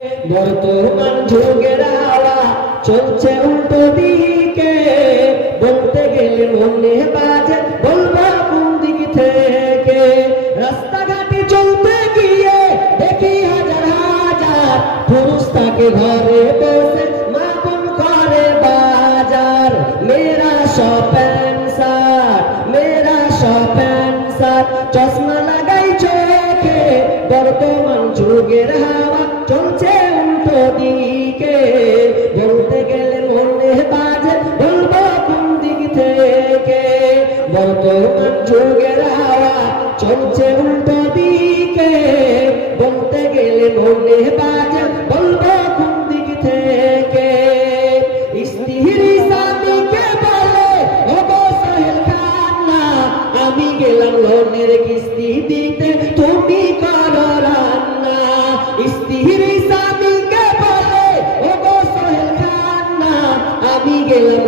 বর্তমান যুগের হাওয়া চলছে উল্টো দিকে। বলতে গেলে মনে বাজে, বলব কোন দিক থেকে? রাস্তাঘাটে চলতে গিয়ে দেখি হাজার হাজার পুরুষ তাকে ঘরে বসে, মা করে বাজার? মেরা সব শার্ট মেরা সব শার্ট চশমা লাগাই চোখে বর্তমান যুগের হাওয়া। থেকে বর্তমান যুগের হাওয়া চলছে উল্টো দিকে। বলতে গেলে মনে বাজে, বলব কোন দিক থেকে? স্ত্রী স্বামীকে বলে ও গো সোহেল খান্না, আমি গেলাম লোনের কিস্তি দিতে, তুমি করো রান্না। স্ত্রী স্বামীকে বলে ও গো সোহেল খান্না, আমি গেলাম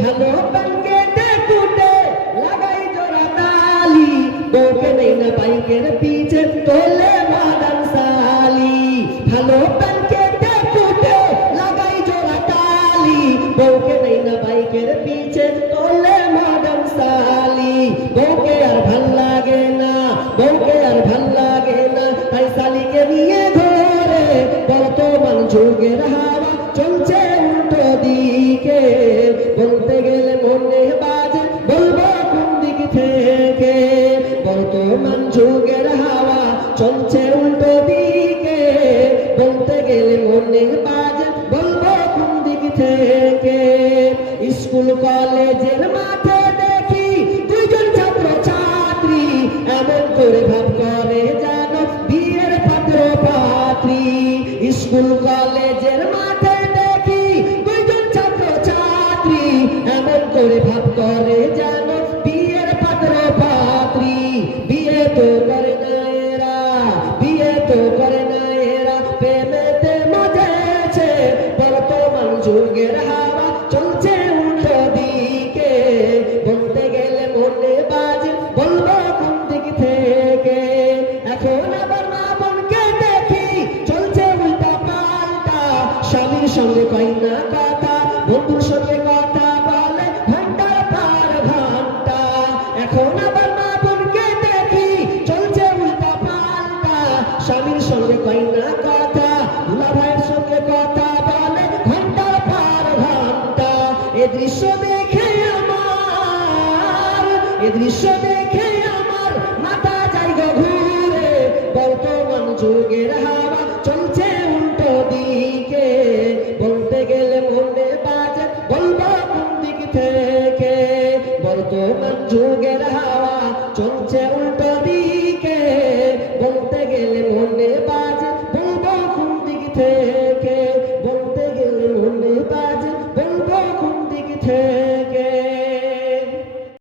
ভালো ব্যাংকে কুটে লাগাই জোড়া তালি বউকে নেই না বাইকের পিছে তোলে মাদান সালি ভালো ব্যাংকে কুটে লাগাই জোড়া তালি বউকে নেই না বাইকের পিছে তোলে মাদান সালি বউকে আর ভাল লাগে না বউকে আর ভাল লাগে না তাই সালিকে নিয়ে ধরে বর্তমান যুগের হাওয়া চলছে উল্টো দিকে বর্তমান যুগের হাওয়া চলছে উল্টো দিকে। বলতে গেলে মনে বাজে, বলব কোন দিক থেকে? স্কুল, কলেজের মাঠে দেখি দুইজন ছাত্র ছাত্রী এমন করে ভাব করে জানো, বিয়ের পাত্র পাত্রী স্কুল, কলেজের মাঠে দেখি দুইজন ছাত্র ছাত্রী এমন করে ভাব করে জানো, বিয়ের পাত্র পাত্রী যুগের হাওয়া চলছে উল্টো দিকে। বলতে গেলে মনে বাজে, বলব কোন দিক থেকে? এখন আবার মা বোনকে দেখি চলছে উল্টা পাল্টা। স্বামীর সঙ্গে কয় না কথা, বন্ধুর সঙ্গে কথা দৃশ্য দেখে আমার মাথা যাই ঘুরে বর্তমান যুগের হাওয়া